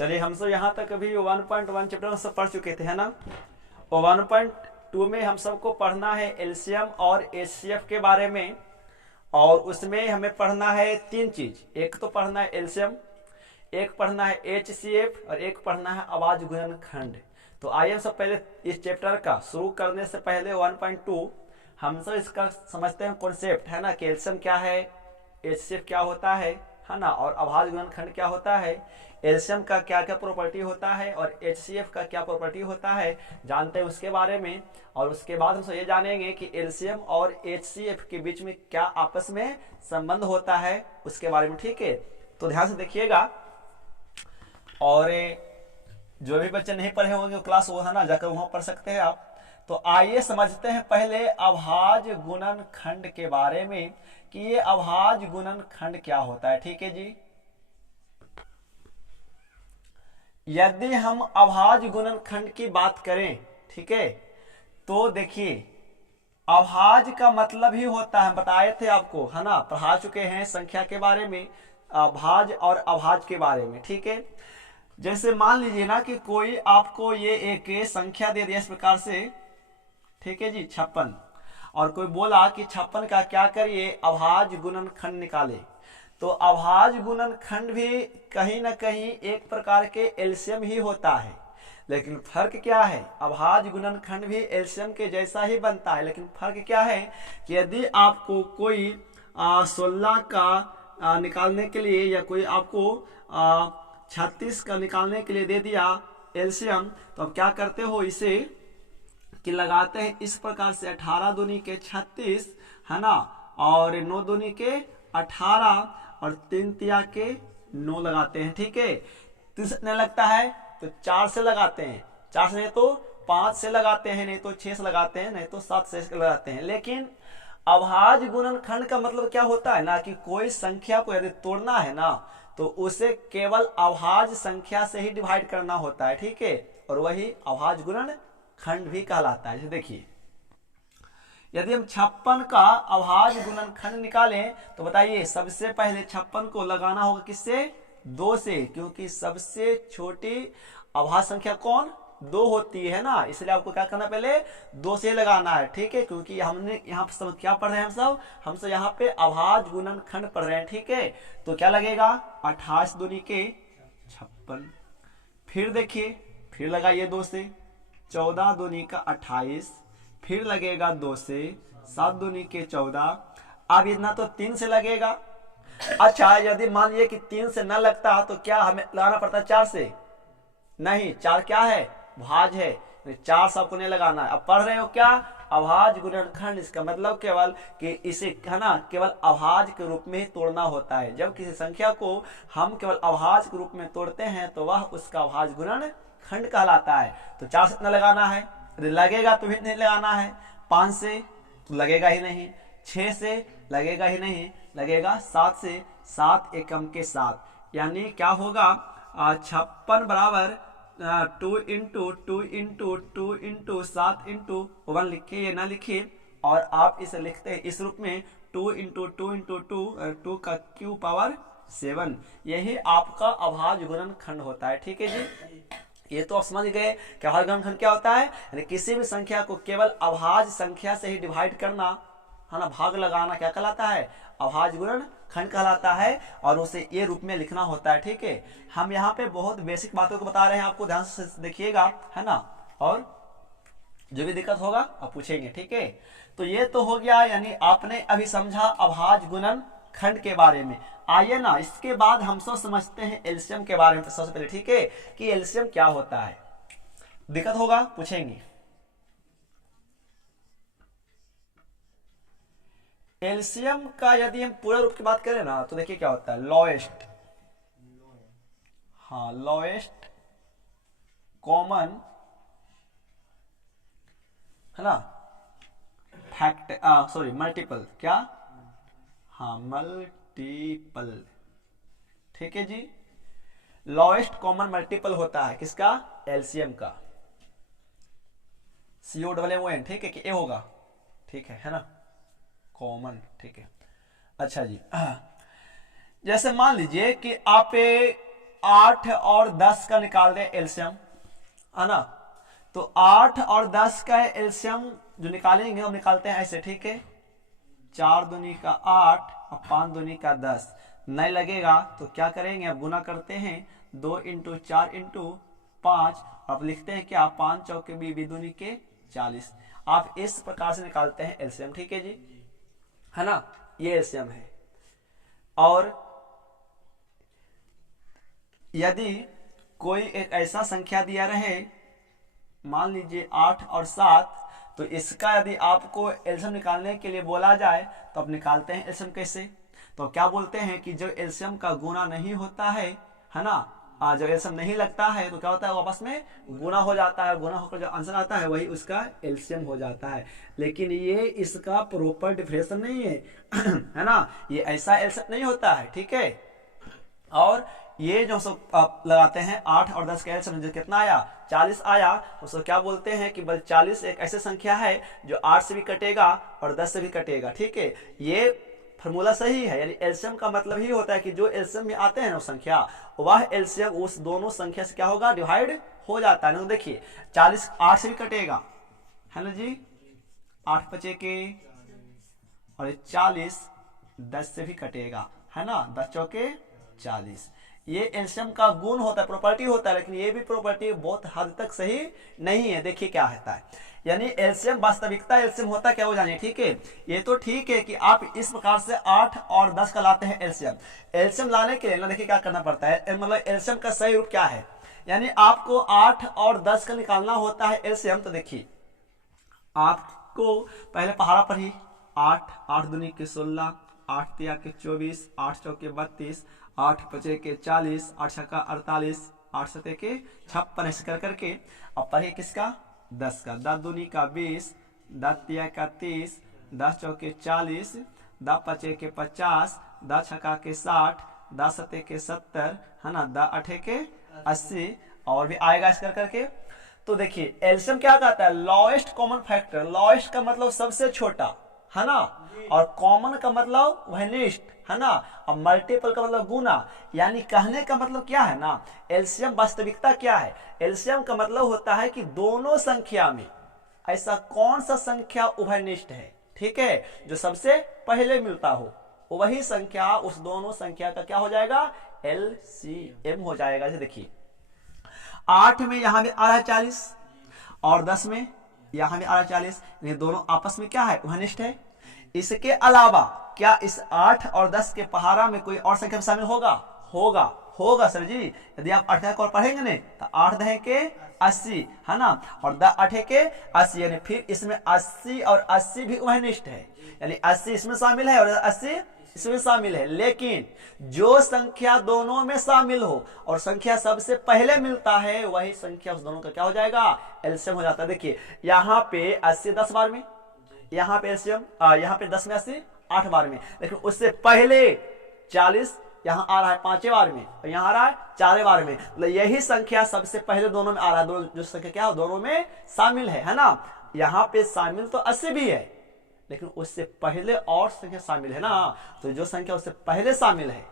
चलिए हम सब यहाँ तक अभी 1.1 चैप्टर में सब पढ़ चुके थे, है ना। और 1.2 में हम सबको पढ़ना है एलसीएम और एचसीएफ के बारे में। और उसमें हमें पढ़ना है तीन चीज, एक तो पढ़ना है एलसीएम, एक पढ़ना है एचसीएफ और एक पढ़ना है आवाज गुणनखंड। तो आइए सब पहले इस चैप्टर का शुरू करने से पहले 1.2 हम सब इसका समझते हैं कॉन्सेप्ट, है ना। कि एलसीएम क्या है, एचसीएफ क्या होता है ना, और आवाज गुणनखंड क्या होता है, एलसीएम का क्या क्या प्रॉपर्टी होता है और एचसीएफ का क्या प्रॉपर्टी होता है, जानते हैं उसके बारे में। और उसके बाद हम ये जानेंगे कि एलसीएम और एचसीएफ के बीच में क्या आपस में संबंध होता है उसके बारे में, ठीक है। तो ध्यान से देखिएगा। और जो भी बच्चे नहीं पढ़े होंगे क्लास वो, है ना, जाकर वहां पढ़ सकते हैं आप। तो आइए समझते हैं पहले आवाज गुणनखंड के बारे में कि ये आवाज गुणनखंड क्या होता है, ठीक है जी। यदि हम आवाज गुणनखंड की बात करें, ठीक है, तो देखिए आवाज का मतलब ही होता है, बताए थे आपको, है ना, पढ़ा चुके हैं संख्या के बारे में, आवाज और आवाज के बारे में, ठीक है। जैसे मान लीजिए ना कि कोई आपको ये एक संख्या दे दिया इस प्रकार से, ठीक है जी, 56, और कोई बोला कि 56 का क्या करिए, आवाज गुणनखंड निकाले। तो आवाज गुणनखंड भी कहीं ना कहीं एक प्रकार के एलसीएम ही होता है, लेकिन फर्क क्या है, आवाज गुणनखंड भी एलसीएम के जैसा ही बनता है, लेकिन फर्क क्या है कि यदि आपको कोई 16 का निकालने के लिए या कोई आपको 36 का निकालने के लिए दे दिया एलसीएम, तो आप क्या करते हो, इसे कि लगाते हैं इस प्रकार से 18 दूनी के 36, है ना, और 9 दूनी के 18 और 3 तिया के 9 लगाते हैं, ठीक है। 3 से लगता है तो 4 से लगाते हैं, 4 से नहीं तो 5 से लगाते हैं, नहीं तो 6 से लगाते हैं, नहीं तो 7 से लगाते हैं। लेकिन आवाज गुणनखंड का मतलब क्या होता है ना कि कोई संख्या को यदि तोड़ना है ना तो उसे केवल आवाज संख्या से ही डिवाइड करना होता है, ठीक है। और वही आवाज गुणनखंड भी कहलाता है। देखिए यदि हम 56 का आवाज गुणनखंड निकालें तो बताइए सबसे पहले 56 को लगाना होगा किससे, 2 से, क्योंकि सबसे छोटी आवाज संख्या कौन, 2 होती है ना, इसलिए आपको क्या करना, पहले 2 से लगाना है, ठीक है। क्योंकि हमने यहाँ पर सब क्या पढ़ रहे हैं, हम सब यहाँ पे आवाज गुणनखंड पढ़ रहे हैं, ठीक है। तो क्या लगेगा, 28 दूनी के 56, फिर देखिए फिर लगाइए 2 से, 14 दूनी का 28, फिर लगेगा 2 से, 7 दूनी के 14, अब इतना तो 3 से लगेगा। अच्छा यदि मान लीजिए कि 3 से न लगता तो क्या हमें लगाना पड़ता 4 से, नहीं, 4 क्या है, भाज है, 4 से आपको नहीं लगाना है। अब पढ़ रहे हो क्या, आवाज गुणनखंड, इसका मतलब केवल कि इसे, है ना, केवल आवाज के रूप में ही तोड़ना होता है। जब किसी संख्या को हम केवल आवाज के रूप में तोड़ते हैं तो वह उसका आवाज गुणनखंड कहलाता है। तो 4 से इतना लगाना है, लगेगा तो भी नहीं लगाना है, 5 से तो लगेगा ही नहीं, 6 से लगेगा ही नहीं, लगेगा 7 से, 7 एकम के 7, यानी क्या होगा, 56 बराबर 2 इंटू 2 इंटू 2 इंटू 7 इंटू 1 लिखिए, ये ना लिखिए, और आप इसे लिखते हैं इस रूप में 2 इंटू 2 इंटू 2 का क्यू पावर 7, यही आपका आवाज गुणनखंड होता है, ठीक है जी। ये तो आप समझ गए कि आवाज गुणनखंड क्या होता है, यानी किसी भी संख्या को केवल आवाज संख्या से ही डिवाइड करना, है ना, भाग लगाना क्या कहलाता है, आवाज गुणनखंड कहलाता है, और उसे ये रूप में लिखना होता है, ठीक है। हम यहाँ पे बहुत बेसिक बातों को बता रहे हैं, आपको ध्यान से देखिएगा, है ना, और जो भी दिक्कत होगा आप पूछेंगे, ठीक है। तो ये तो हो गया, यानी आपने अभी समझा आवाज गुणनखंड के बारे में। आइए ना इसके बाद हम सब समझते हैं एलसीएम के बारे में। तो सबसे पहले, ठीक है, कि एलसीएम क्या होता है, दिक्कत होगा पूछेंगे। एलसीएम का यदि हम पूरा रूप की बात करें ना तो देखिए क्या होता है, लॉएस्ट, हाँ, लॉएस्ट कॉमन, है ना, फैक्ट, सॉरी मल्टीपल, क्या, हाँ, मल्टीपल, ठीक है जी। लॉएस्ट कॉमन मल्टीपल होता है किसका, एलसीएम का, COMMON, ठीक है, कि ए होगा, ठीक है ना, कॉमन, ठीक है। अच्छा जी, जैसे मान लीजिए कि आप 8 और 10 का निकाल दें एलसीएम, है ना। तो 8 और 10 का एलसीएम जो निकालेंगे हम निकालते हैं ऐसे, ठीक है। 4 दूनी का 8 और 5 दूनी का 10, नहीं लगेगा तो क्या करेंगे, अब गुना करते हैं 2 इंटू 4 इंटू 5, अब लिखते हैं क्या, 5 चौके बी दूनी के 40। आप इस प्रकार से निकालते हैं एलसीएम, ठीक है जी, है ना। ये एलसीएम है। और यदि कोई एक ऐसा संख्या दिया रहे, मान लीजिए 8 और 7, तो इसका यदि आपको एलसीएम निकालने के लिए बोला जाए तो आप निकालते हैं एलसीएम कैसे। तो क्या बोलते हैं कि जो एलसीएम का गुना नहीं होता है ना, जब एलसीएम नहीं लगता है तो क्या होता है, आपस में गुना हो जाता है, गुना होकर जो आंसर आता है वही उसका एलसीएम हो जाता है। लेकिन ये इसका प्रॉपर डिफरेंशियल नहीं है है ना, ये ऐसा एलसीएम नहीं होता है, ठीक है। और ये जो सब आप लगाते हैं 8 और 10 का एलसीएम जो कितना आया, 40 आया, उसको क्या बोलते हैं कि बल 40 एक ऐसी संख्या है जो 8 से भी कटेगा और 10 से भी कटेगा, ठीक है। ये फॉर्मूला सही है, यानी एलसीएम का मतलब ही होता है कि जो एलसीएम में आते हैं ना संख्या, वह एलसीएम उस दोनों संख्या से क्या होगा, डिवाइड हो जाता है ना। तो देखिए 40 8 से भी कटेगा, है ना जी, 8 बचे के, और 40 10 से भी कटेगा, है ना, 10 चौके 40। ये एलसीएम का गुण होता है, प्रॉपर्टी होता है, लेकिन ये भी प्रॉपर्टी बहुत हद तक सही नहीं है। देखिए क्या होता है, यानी एलसीएम वास्तविकता एलसीएम होता क्या, वो जानिए, ठीक है। ये तो ठीक है कि आप इस प्रकार से 8 और 10 का लाते हैं एलसीएम। एलसीएम लाने के लिए ना देखिए क्या करना पड़ता है, मतलब एलसीएम का सही रूप क्या है, यानी आपको 8 और 10 का निकालना होता है एलसीएम। तो देखिए आपको पहले पहाड़ा पर ही 8 8 दूनी के 16, 8 तिया के 24, 8 चौके 32, 8 पचे के 40, 8 छक्का 48, 8 सते के 56, ऐसे कर करके अब पढ़े किसका, 10 का, 10 दूनी का 20, 10 तिया का 30, 10 चौके 40, 10 पचे के 50, 10 छक्का के 60, 10 सते के 70, है ना, 10 अठे के 80, और भी आएगा इस कर करके। तो देखिए एलसीएम क्या कहता है, लॉएस्ट कॉमन फैक्टर। लॉएस्ट का मतलब सबसे छोटा, है ना, और कॉमन का मतलब वहनिष्ठ, है ना, और मल्टीपल का मतलब गुना। यानी कहने का मतलब क्या है ना, एलसीएम वास्तविकता क्या है, एलसीएम का मतलब होता है कि दोनों संख्या में ऐसा कौन सा संख्या उभयनिष्ठ है, ठीक है, जो सबसे पहले मिलता हो, वही संख्या उस दोनों संख्या का क्या हो जाएगा, एलसीएम हो जाएगा। जैसे देखिए 8 में यहां में आ रहा है 40 और 10 में यहां में आ रहा है 40, ये दोनों आपस में क्या है, उभयनिष्ठ है। इसके अलावा क्या इस 8 और 10 के पहाड़ा में कोई और संख्या शामिल होगा, होगा सर जी। यदि आप 8 को पढ़ेंगे ने तो 8 दहे के 80, है ना, और 10 8 के 80, यानी फिर इसमें 80 और 80 भी उभयनिष्ठ है, यानी 80 इसमें शामिल है और 80 इसमें शामिल है। लेकिन जो संख्या दोनों में शामिल हो और संख्या सबसे पहले मिलता है, वही संख्या उस दोनों का क्या हो जाएगा, एलसीएम हो जाता है। देखिए यहाँ पे 80 10 बार में, यहाँ पे एलसीएम यहाँ पे 10 में 80 8 बार में, लेकिन उससे पहले 40 यहाँ आ रहा है 5 बार में और यहाँ आ रहा है 4 बार में, मतलब यही संख्या सबसे पहले दोनों में आ रहा है। दोनों जो संख्या क्या है दोनों में शामिल है ना। यहाँ पे शामिल तो 80 भी है, लेकिन उससे पहले और संख्या शामिल है ना, तो जो संख्या उससे पहले शामिल है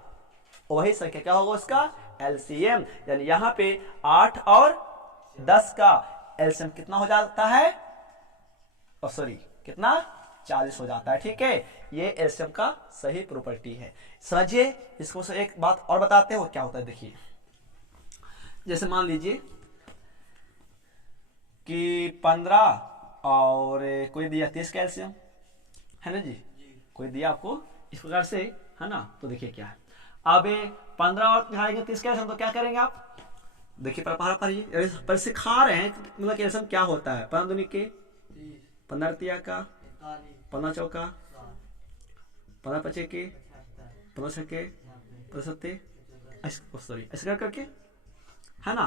वही संख्या क्या होगा उसका एलसीएम। यानी यहाँ पे 8 और 10 का एलसीएम कितना हो जाता है, सॉरी कितना, 40 हो जाता है, ठीक है। ये एलसीएम का सही प्रॉपर्टी है, समझिए। इसको एक बात और बताते हैं वो क्या होता है। देखिए जैसे मान लीजिए कि 15 और कोई दिया 30 का एलसीएम, है ना जी, कोई दिया आपको इस प्रकार से, है ना। तो देखिए क्या है, अब 15 और दिखाएंगे 30 का एलसीएम, तो क्या करेंगे आप, देखिए पर सिखा रहे हैं मतलब कि एलसीएम क्या होता है। 15 दूनी के 15 तिया का 15 चौका 15 पचे के 15 छक्के 15 सत्ते, सॉरी ऐसे करके, है ना।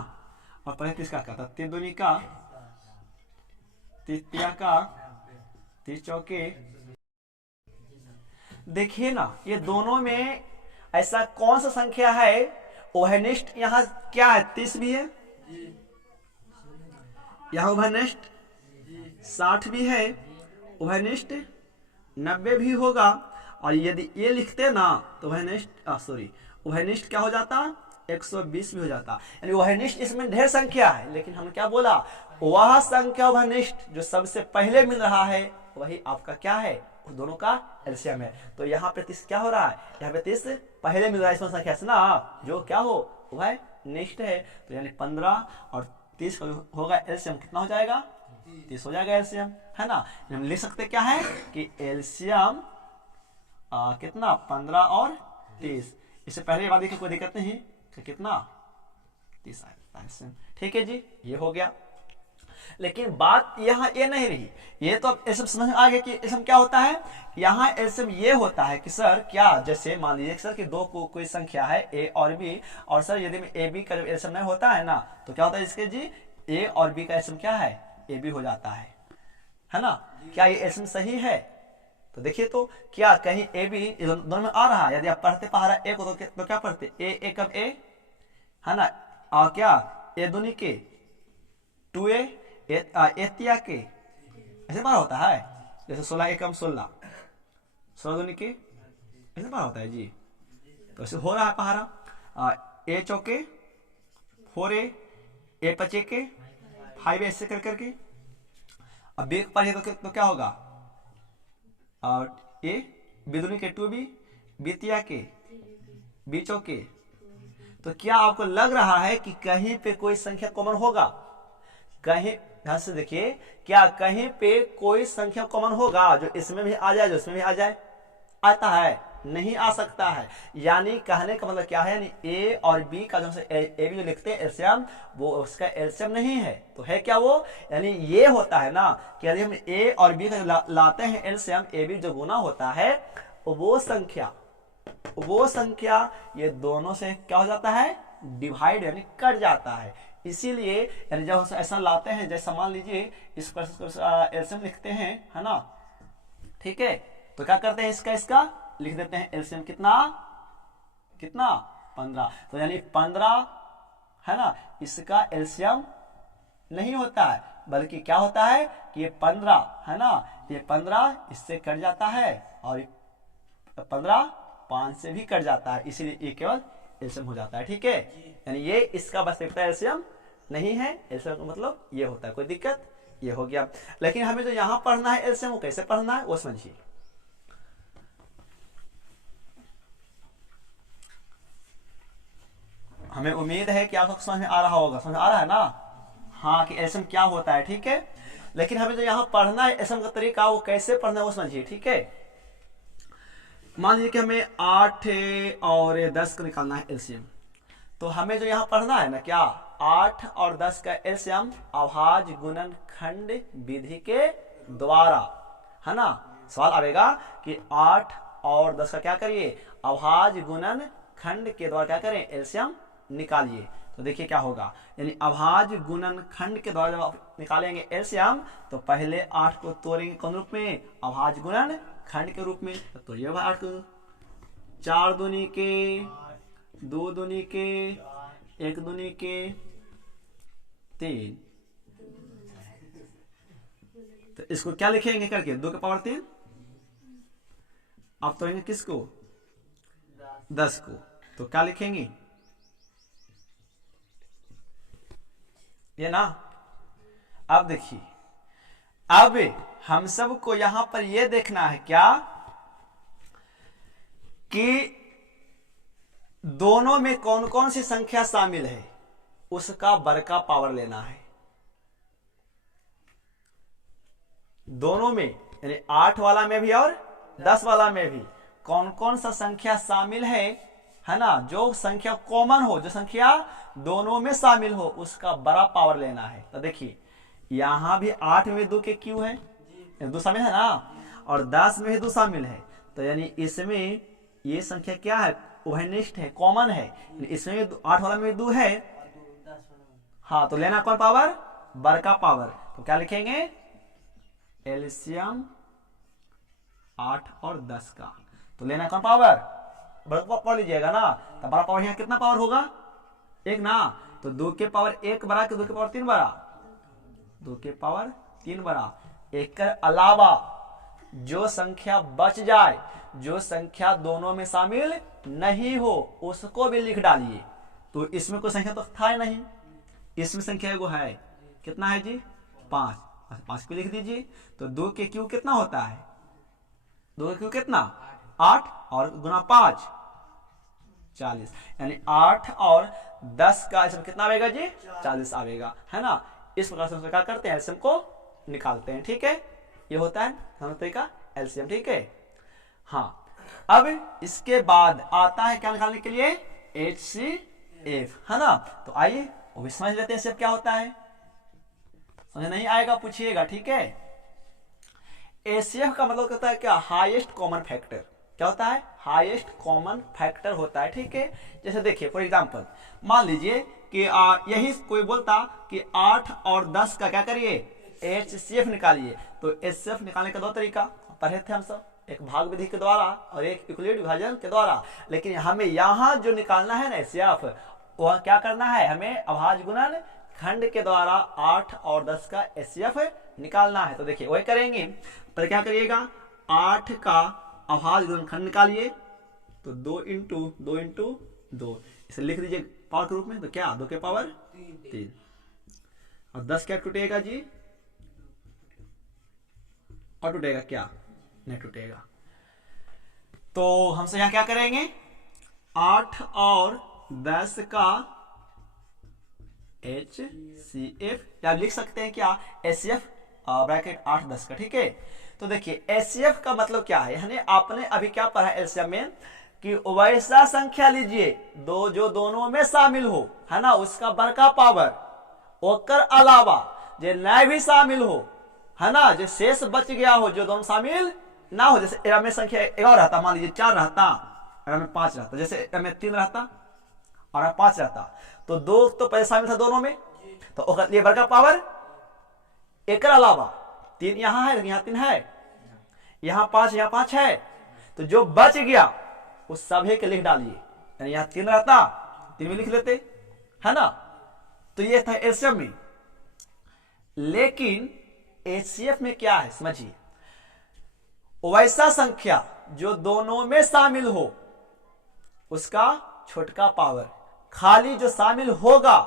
और पहले 30 का था 3 दूनी का 30 तिया का 30 चौके। देखिए ना ये दोनों में ऐसा कौन सा संख्या है उभयनिष्ठ, यहाँ क्या है 30 भी है, यहाँ उभयनिष्ठ 60 भी है, उभयनिष्ठ 90 भी होगा। और यदि ये लिखते ना तो उभयनिष्ठ उभयनिष्ठ क्या हो जाता 120 भी हो जाता। यानी उभयनिष्ठ इसमें ढेर संख्या है, लेकिन हमने क्या बोला, वह संख्या उभयनिष्ठ जो सबसे पहले मिल रहा है वही आपका क्या है, उस दोनों का एलसीएम है। तो यहाँ पे 30 क्या हो रहा है, यहाँ पे 30 पहले मिल रहा है इसमें संख्या से ना, जो क्या हो उभयनिष्ठ है। तो यानी 15 और 30 होगा एलसीएम, कितना हो जाएगा, 30 हो जाएगा एलसीएम, है ना। हम लिख सकते क्या है कि एलसीएम कितना, 15 और 30। इससे पहले बात देखिए, कोई दिक्कत नहीं कि कितना 30 आएगा एलसीएम, ठीक है जी, ये हो गया। लेकिन बात यहाँ ये नहीं रही, ये तो अब एलसीएम समझ में आ गया कि एलसीएम क्या होता है। यहाँ एलसीएम ये होता है कि सर क्या, जैसे मान लीजिए सर कि दो कोई संख्या है ए और बी, और सर यदि ए बी का एलसीएम नहीं होता है ना, तो क्या होता है इसके जी, ए और बी का एलसीएम क्या है, ए बी हो जाता है ना। क्या ये एलसीएम सही है, तो देखिए तो क्या कहीं ए बी दोनों में आ रहा है। यदि आप पढ़ते पहाड़ा ए को तो क्या पढ़ते, ए एकम ए, है ना, और क्या ए दूनी के 2a एतिया के, ऐसे बार होता है, जैसे 16 एकम 16, 16 दूनी के, ऐसे बार होता है जी। तो ऐसे हो रहा है पहाड़ा, ए चौके 4a, ए पचे के 5a, ऐसे कर करके। अब बी पढ़े तो क्या होगा, और ए बिदुनी के 2b, बीतिया के बी चौके। तो क्या आपको लग रहा है कि कहीं पे कोई संख्या कॉमन होगा, कहीं ध्यान से देखिए, क्या कहीं पे कोई संख्या कॉमन होगा जो इसमें भी आ जाए, जो इसमें भी आ जाए, आता है, नहीं आ सकता है। यानी कहने का मतलब क्या है, यानी ए और बी का जो ए बी जो लिखते हैं एलसीएम, वो उसका एलसीएम नहीं है, तो है क्या वो, यानी ये होता है ना कि यदि हम ए और बी का जो लाते हैं एलसीएम, ए बी जो गुना होता है, वो संख्या ये दोनों से क्या हो जाता है, डिवाइड यानी कट जाता है। इसीलिए यानी जब हम ऐसा लाते हैं, जैसा मान लीजिए इस पर एलसीएम लिखते हैं, है ना, ठीक है, तो क्या करते हैं, इसका लिख देते हैं एलसीएम कितना 15। तो यानी 15 है ना, इसका एलसीएम नहीं होता है, बल्कि क्या होता है कि ये 15 है ना, ये 15 इससे कट जाता है, और 15 5 से भी कट जाता है, इसीलिए ये केवल एलसीएम हो जाता है, ठीक है। यानी ये इसका बस लिखता है एलसीएम नहीं है, एलसीएम का मतलब ये होता है, कोई दिक्कत, ये हो गया। लेकिन हमें जो यहां पढ़ना है एलसीएम, वो कैसे पढ़ना है वो समझिए। हमें उम्मीद है कि आपको समझ में आ रहा होगा, समझ में आ रहा है ना, हाँ, कि एलसीएम क्या होता है, ठीक है। लेकिन हमें जो यहाँ पढ़ना है एलसीएम का तरीका, वो कैसे पढ़ना है वो समझिए, ठीक है। मान लीजिए कि हमें 8 और 10 का निकालना है एलसीएम, तो हमें जो यहाँ पढ़ना है ना, क्या 8 और 10 का एलसीएम अभाज्य गुणनखंड विधि के द्वारा, है ना। सवाल आएगा कि 8 और 10 का क्या करिए, अभाज्य गुणनखंड के द्वारा क्या करें, एलसीएम निकालिए। तो देखिए क्या होगा, यानी अभाज्य गुणनखंड के द्वारा जब आप निकालेंगे एलसीएम, तो पहले 8 को तोड़ेंगे कौन रूप में, अभाज्य गुणनखंड के रूप में। तो ये 8 को 4 दूनी के, 2 दूनी के, 1 दूनी के 3, तो इसको क्या लिखेंगे करके, 2 के पावर 3। आप तोड़ेंगे किसको, 10 को, तो क्या लिखेंगे, ये ना। अब देखिए, अब हम सबको यहां पर यह देखना है क्या, कि दोनों में कौन कौन सी संख्या शामिल है, उसका वर्ग का पावर लेना है। दोनों में यानी 8 वाला में भी और 10 वाला में भी कौन कौन सा संख्या शामिल है ना, जो संख्या कॉमन हो, जो संख्या दोनों में शामिल हो, उसका बड़ा पावर लेना है। तो देखिए यहां भी 8 में 2 के क्यू है, 2 शामिल है ना, और 10 में भी 2 शामिल है, तो यानी इसमें ये संख्या क्या है, उभयनिष्ठ है, कॉमन है। इसमें 8 वाला में 2 है, हाँ, तो लेना कौन पावर, वर्ग का पावर। तो क्या लिखेंगे, एलसीएम 8 और 10 का, तो लेना कौन पावर, वर्ग पढ़ लीजिएगा ना। तो बड़ा पावर यहाँ कितना पावर होगा, 1 ना, तो 2 के पावर 1 बड़ा कि 2 के पावर 3 बड़ा, 2 के पावर 3 बड़ा। एक के अलावा जो संख्या बच जाए, जो संख्या दोनों में शामिल नहीं हो, उसको भी लिख डालिए। तो इसमें कोई संख्या तो था ही नहीं, इसमें संख्या एगो है, कितना है जी 5, 5 को लिख दीजिए। तो 2 के क्यू कितना होता है, 2 का क्यू कितना 8 और गुना 5 40, यानी 8 और 10 का इसमें कितना आएगा जी 40 आएगा, है ना। इस प्रकार से हम क्या करते हैं एलसीएम को निकालते हैं, ठीक है। ये होता है हम तरीका एलसीएम, ठीक है। हाँ, अब इसके बाद आता है क्या निकालने के लिए HCF, है ना। तो आइए वो भी समझ लेते हैं HCF क्या होता है, समझ नहीं आएगा पूछिएगा, ठीक है। HCF का मतलब होता है क्या, हाईएस्ट कॉमन फैक्टर। क्या होता है, हाईएस्ट कॉमन फैक्टर होता है, ठीक है। जैसे देखिए फॉर एग्जांपल मान लीजिए कि यही कोई बोलता कि 8 और 10 का क्या करिए HCF निकालिए। तो HCF निकालने का दो तरीका पढ़े थे हम सब, एक भाग विधि के द्वारा और एक यूक्लिड विभाजन के द्वारा। लेकिन हमें यहाँ जो निकालना है ना HCF, वह क्या करना है, हमें अभाज्य गुणन खंड के द्वारा 8 और 10 का HCF निकालना है। तो देखिए वही करेंगे, पर क्या करिएगा 8 का अभाज्य गुणनखंड निकालिए, तो 2 इंटू 2 इसे लिख दीजिए पावर के रूप में। तो क्या 2 के पावर 3 और 10 क्या टूटेगा जी, और टूटेगा क्या, नहीं टूटेगा। तो हमसे यहां क्या करेंगे 8 और 10 का HCF, या लिख सकते हैं क्या HCF ब्रैकेट 8 10 का, ठीक है। तो देखिए HCF का मतलब क्या है, यानी आपने अभी क्या पढ़ा एलसीएम में कि वैसा संख्या लीजिए दो जो दोनों में शामिल हो, है ना, उसका बड़का पावर, ओकर अलावा जो नए भी शामिल हो, है ना, जो शेष बच गया हो जो दोनों शामिल ना हो। जैसे एरा में संख्या 11 रहता, मान लीजिए 4 रहता, एरा में 5 रहता, जैसे एरा में 3 रहता और 5 रहता, तो 2 तो पहले शामिल था दोनों में, तो ओकर लिए बड़का पावर, एक अलावा 3 यहां है, यहां 3 है, यहां 5, यहां 5 है, तो जो बच गया उस सभी के लिख डालिए, यानी यहां 3 रहता 3 में लिख लेते, है ना। तो ये था एलसीएम में। लेकिन HCF में क्या है समझिए, वैसा संख्या जो दोनों में शामिल हो उसका छोटका पावर, खाली जो शामिल होगा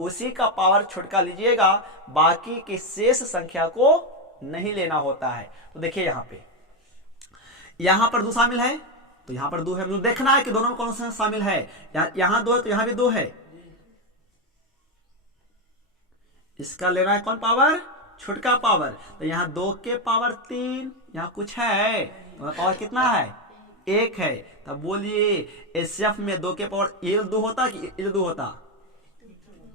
उसी का पावर छोटका लीजिएगा, बाकी की शेष संख्या को नहीं लेना होता है। तो देखिए यहां पर 2 शामिल है, तो यहां पर 2 है, मतलब देखना है कि दोनों में कौन सा शामिल है। यहां 2 है तो यहां भी 2 है, इसका लेना है कौन पावर, छोटका पावर। तो यहां 2 के पावर 3, यहां कुछ है तो पावर कितना है 1 है। तब बोलिए HCF में 2 के पावर ये 2 होता कि ये 2 होता,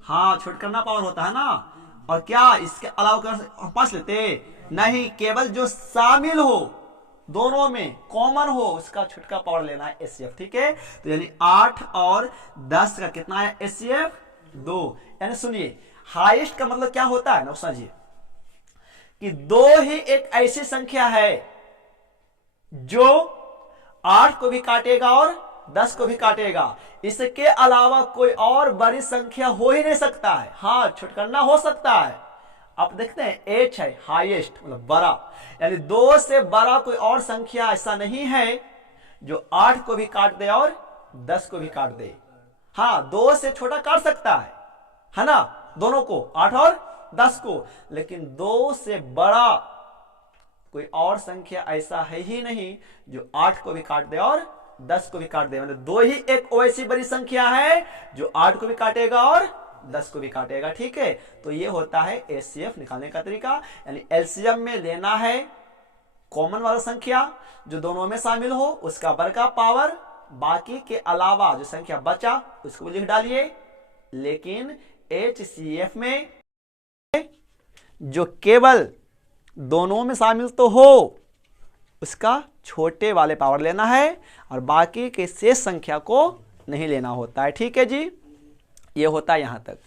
हाँ छोटकरना पावर होता है ना। और क्या इसके अलावा 5 लेते नहीं, केवल जो शामिल हो दोनों में कॉमन हो उसका छोटका पावर लेना है HCF, ठीक है। तो यानी 8 और 10 का कितना है HCF 2। यानी सुनिए हाईएस्ट का मतलब क्या होता है ना समझिए कि 2 ही एक ऐसी संख्या है जो 8 को भी काटेगा और 10 को भी काटेगा, इसके अलावा कोई और बड़ी संख्या हो ही नहीं सकता है। हाँ छुटकरना हो सकता है, आप देखते हैं H है हाईएस्ट मतलब बड़ा, यानी 2 से बड़ा कोई और संख्या ऐसा नहीं है जो 8 को भी काट दे और 10 को भी काट दे। हाँ 2 से छोटा काट सकता है ना, दोनों को 8 और 10 को, लेकिन 2 से बड़ा कोई और संख्या ऐसा है ही नहीं जो 8 को भी काट दे और 10 को भी काट दे। मतलब 2 ही एक वैसी बड़ी संख्या है जो 8 को भी काटेगा और 10 को भी काटेगा, ठीक है। तो ये होता है HCF निकालने का तरीका, यानी एलसीएम में लेना है कॉमन वाला संख्या जो दोनों में शामिल हो उसका बड़का पावर, बाकी के अलावा जो संख्या बचा उसको लिख डालिए। लेकिन HCF में जो केवल दोनों में शामिल तो हो उसका छोटे वाले पावर लेना है और बाकी के शेष संख्या को नहीं लेना होता है, ठीक है जी। ये होता है यहां तक।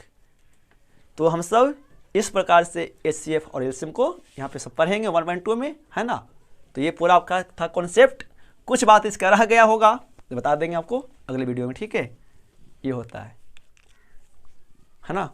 तो हम सब इस प्रकार से HCF और LCM को यहाँ पे सब पढ़ेंगे 1.2 में, है ना। तो ये पूरा आपका था कॉन्सेप्ट, कुछ बात इसका रह गया होगा तो बता देंगे आपको अगले वीडियो में, ठीक है। ये होता है ना।